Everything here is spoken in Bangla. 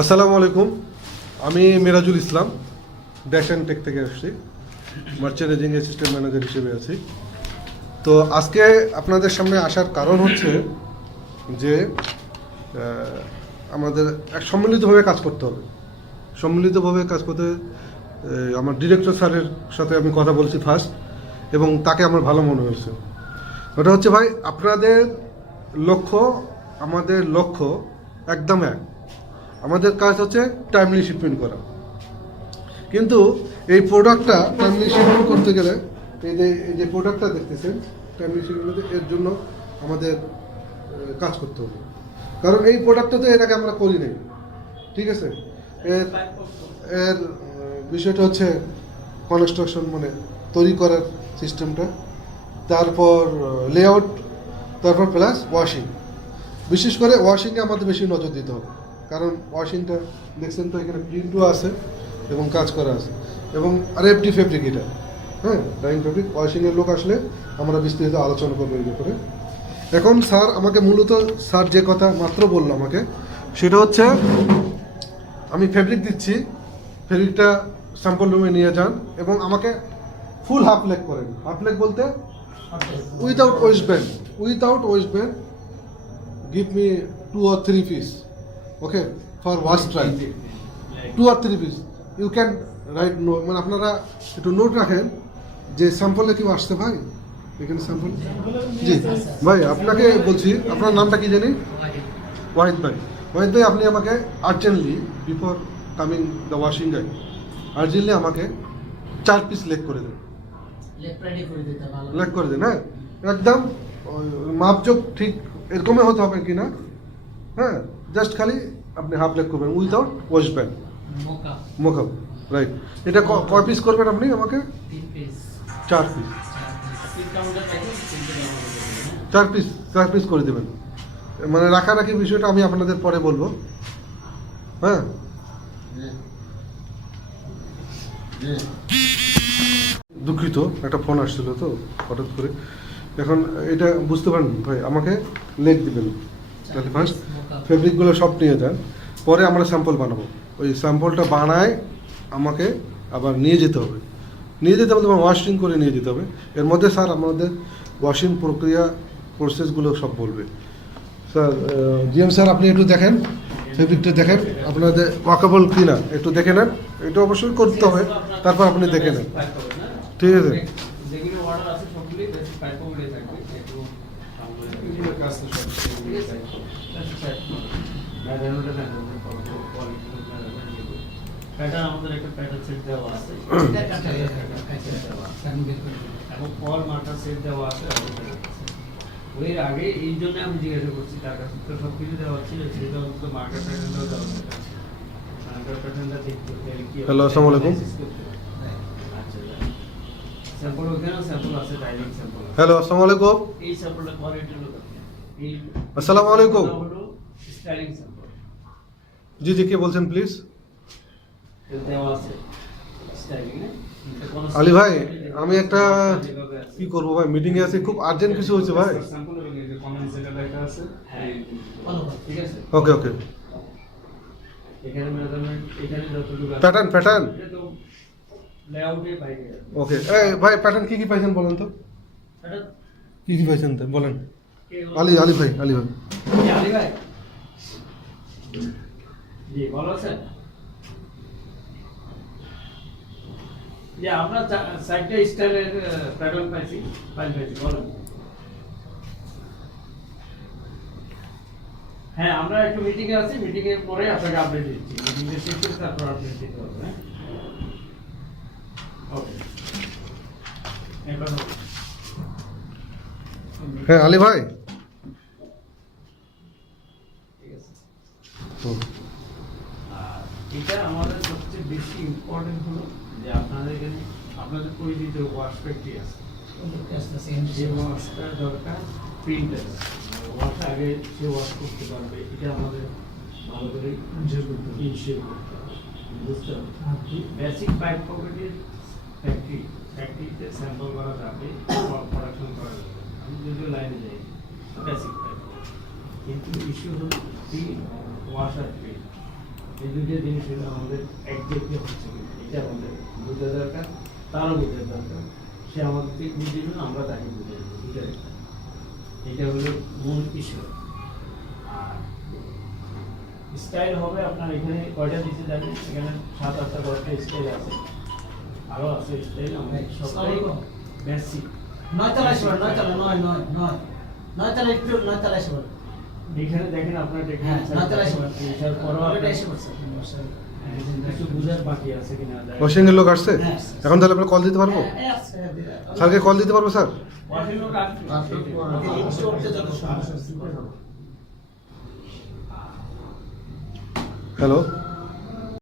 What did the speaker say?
আসসালামু আলাইকুম, আমি মিরাজুল ইসলাম ড্যাশ অ্যান্ড টেক থেকে আসছি। মার্চেন্ট এজিং অ্যাসিস্ট্যান্ট ম্যানেজার হিসেবে আছি। তো আজকে আপনাদের সামনে আসার কারণ হচ্ছে যে আমাদের এক সম্মিলিতভাবে কাজ করতে হবে। সম্মিলিতভাবে কাজ করতে আমার ডিরেক্টর স্যারের সাথে আমি কথা বলছি ফার্স্ট, এবং তাকে আমার ভালো মনে হয়েছে। ওটা হচ্ছে, ভাই আপনাদের লক্ষ্য আমাদের লক্ষ্য একদম এক। আমাদের কাজ হচ্ছে টাইমলি শিপমেন্ট করা, কিন্তু এই প্রোডাক্টটা টাইমলি শিপমেন্ট করতে গেলে এই যে প্রোডাক্টটা দেখতেছেন টাইমলি শিপমেন্ট, এর জন্য আমাদের কাজ করতে হবে। কারণ এই প্রোডাক্টটা তো এর আগে আমরা করি নাই, ঠিক আছে। এর বিষয়টা হচ্ছে কনস্ট্রাকশন, মানে তৈরি করার সিস্টেমটা, তারপর লেআউট, তারপর প্লাস ওয়াশিং। বিশেষ করে ওয়াশিংয়ে আমাদের বেশি নজর দিতে হবে, কারণ ওয়াশিংটা দেখছেন তো এখানে প্রিন্টও আছে এবং কাজ করা আছে, এবং আরএফডি ফেব্রিক এটা, হ্যাঁ, ডাইং ফেব্রিক। ওয়াশিংয়ের লোক আসলে আমরা বিস্তারিত আলোচনা করবো এই ব্যাপারে। এখন স্যার আমাকে মূলত স্যার যে কথা মাত্র বললো আমাকে, সেটা হচ্ছে আমি ফেব্রিক দিচ্ছি, ফেব্রিকটা স্যাম্পল রুমে নিয়ে যান এবং আমাকে ফুল হাফ লেগ করেন। হাফ লেগ বলতে without waist band give me 2 or 3 piece, okay, for wash try, 2 or 3 piece. You can write note, মানে আপনারা একটু নোট রাখেন যে স্যাম্পলে কেউ আসছে ভাই, এখানে স্যাম্পল। জি ভাই, আপনাকে বলছি, আপনার নামটা কি জানি? ওয়াহিদ ভাই। ওয়াহিদ ভাই, আপনি আমাকে urgently before coming the washing guy, urgently আমাকে 4 পিস লেগ করে দেন। লেগ করে দেন, হ্যাঁ, একদম মাপজোক ঠিক এরকমই হতে হবে কি না, হ্যাঁ, জাস্ট খালি আপনি হাফ লেগ করবেন without waist band, mockup, right. এটা কয় পিস করবেন আপনি আমাকে? 4 পিস। 4 পিস করে দেবেন, মানে রাখারাখি বিষয়টা আমি আপনাদের পরে বলবো, হ্যাঁ। দুঃখিত, একটা ফোন আসছিল তো হঠাৎ করে। এখন এটা বুঝতে পারেন ভাই, আমাকে লেগ দিবেন, তাহলে ফার্স্ট ফেব্রিকগুলো সব নিয়ে যান, পরে আমরা স্যাম্পল বানাবো। ওই স্যাম্পলটা বানায় আমাকে আবার নিয়ে যেতে হবে তোমার ওয়াশিং করে নিয়ে যেতে হবে। এর মধ্যে স্যার আমাদের ওয়াশিং প্রক্রিয়া প্রসেসগুলো সব বলবে। স্যার জিএম স্যার, আপনি একটু দেখেন ফেব্রিকটা, দেখেন আপনাদের ওয়াকেবল কি না একটু দেখে নেন। এটা অবশ্যই করতে হবে, তারপর আপনি দেখে নেন, ঠিক আছে। আমাদের একটা প্যাটার্ন সেট দেওয়া আছে এবং ফল মার্কার সেট দেওয়া আছে। এর আগে এই জন্য আমি জিজ্ঞাসা করছি, তার কাছে তো সব কিছু দেওয়া ছিল, সেটা অন্তত মার্কার প্যাটার্নটাও দেওয়া আছে। মার্কার প্যাটার্নটা দেখতে কি। হ্যালো, আসসালামু আলাইকুম। আচ্ছা, স্যাম্পল ওখানেও স্যাম্পল আছে, ডাইনিং স্যাম্পল। হ্যালো, আসসালামু আলাইকুম। এই স্যাম্পলটা কোয়ালিটি লোক এই আসসালামু আলাইকুম। হলো স্টাইলিং স্যাম্পল। জি জি, কে বলছেন প্লিজ? দেওয়া আছে স্টাইলিং এ। আলী ভাই, আমি একটা কি করবো ভাই, মিটিংয়ে আছি, খুব আর্জেন্ট কিছু হয়েছে ভাই। ওকে ওকে, প্যাটার্ন ওকে। এই ভাই, প্যাটার্ন কি কি পাইছেন বলেন তো, কি পাইছেন তো বলেন। আলী ভাই জি, ভালো আছেন? যে আমরা সাইডটা স্টাইলের প্যাটার্ন পাইছি, ফাইল পাইছি, বলেন। হ্যাঁ, আমরা একটু মিটিং এ আছি, মিটিং এর পরে আপনাকে আপডেট দিচ্ছি। মিটিং এর শেষ করে তারপর আপডেট দিতে হবে, হ্যাঁ। ওকে, হ্যাঁ আলী ভাই, ঠিক আছে। এটা আমাদের সবচেয়ে বেশি ইম্পর্টেন্ট হলো যে আপনাদের পরিচিত ওয়াশ ফ্যাক্টরি আছে, যে ওয়াশটা দরকার প্রিন্টার, ওয়াশ আগে সে ওয়াশ করতে পারবে, এটা আমাদের ভালো করে ইনশিওর করতে হবে, বুঝতে হবে। বেসিক পাইপ পকেটের ফ্যাক্টরিতে স্যাম্পল করা যাবে, প্রোডাকশন করা যাবে। আমি যদিও লাইনে যাই, বেসিক পাইপ কিন্তু ইস্যু হলো প্রিন্ট ওয়াশ আর প্রিন্ট এই দুইটা জিনিস হলো আমাদের একজ্যাক্টলি হচ্ছে কিনা এটা আমাদের বুঝতে দরকার, তারও বুঝতে দরকার। সে আমাদের থেকে বুঝে দিল, আমরা তাকে বুঝে দেবো, দুটাই। এটা হলো মূল ইস্যু। আর স্টাইল হবে আপনার এখানে কয়টা দিতে যাবেন, এখানে 7-8টা 10টা স্টাইল আছে, আরও আছে স্টাইল। আমাদের সবটাই বেসিক। এখানে দেখেন আপনার কিছু বুঝার বাকি আছে কিনা। ওয়াশিংয়ের লোক আসছে, এখন তাহলে আমরা কল দিতে পারবো? স্যারকে কল দিতে পারবো স্যার? হ্যালো।